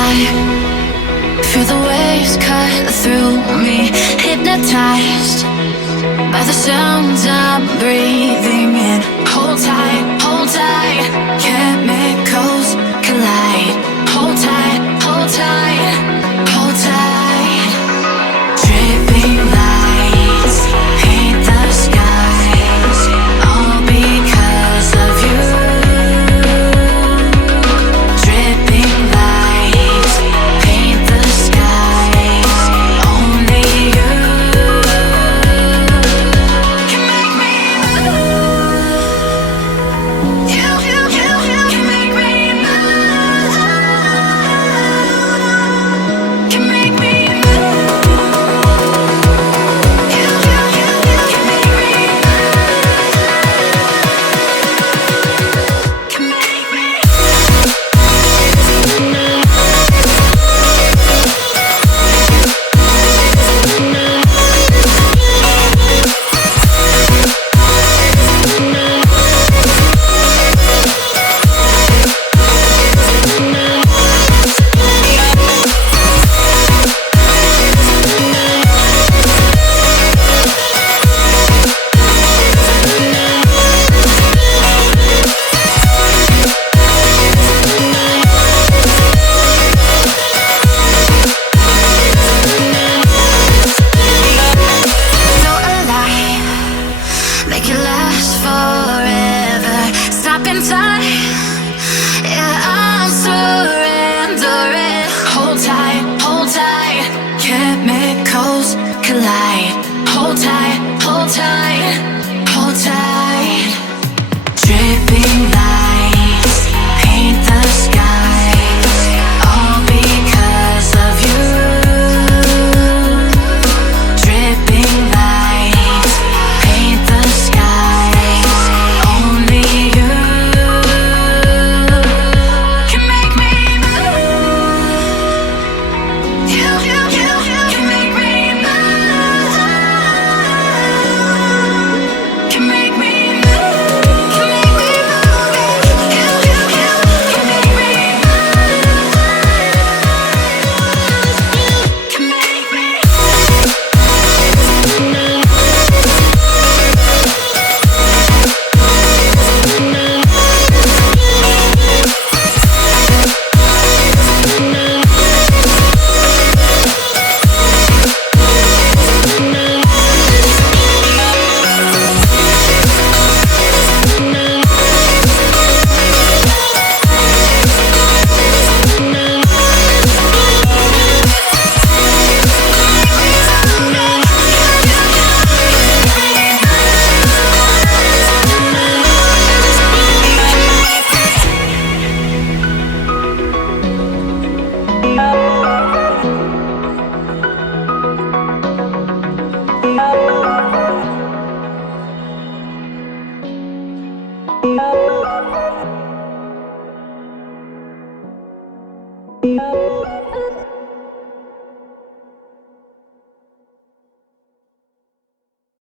high. Feel the waves cut through me, hypnotized by the sounds I'm breathing in. Hold tight, chemicals collide. Hold tight, hold tight, hold tight. Dripping lights paint the skies, all because of you. Dripping lights paint the skies, only you can make me move. You can make me move. Can make me move. You can make me move. Can make me. So alive, make it last forever. Stop in time, yeah, I'm surrendering. Hold tight, chemicals collide. Hold tight,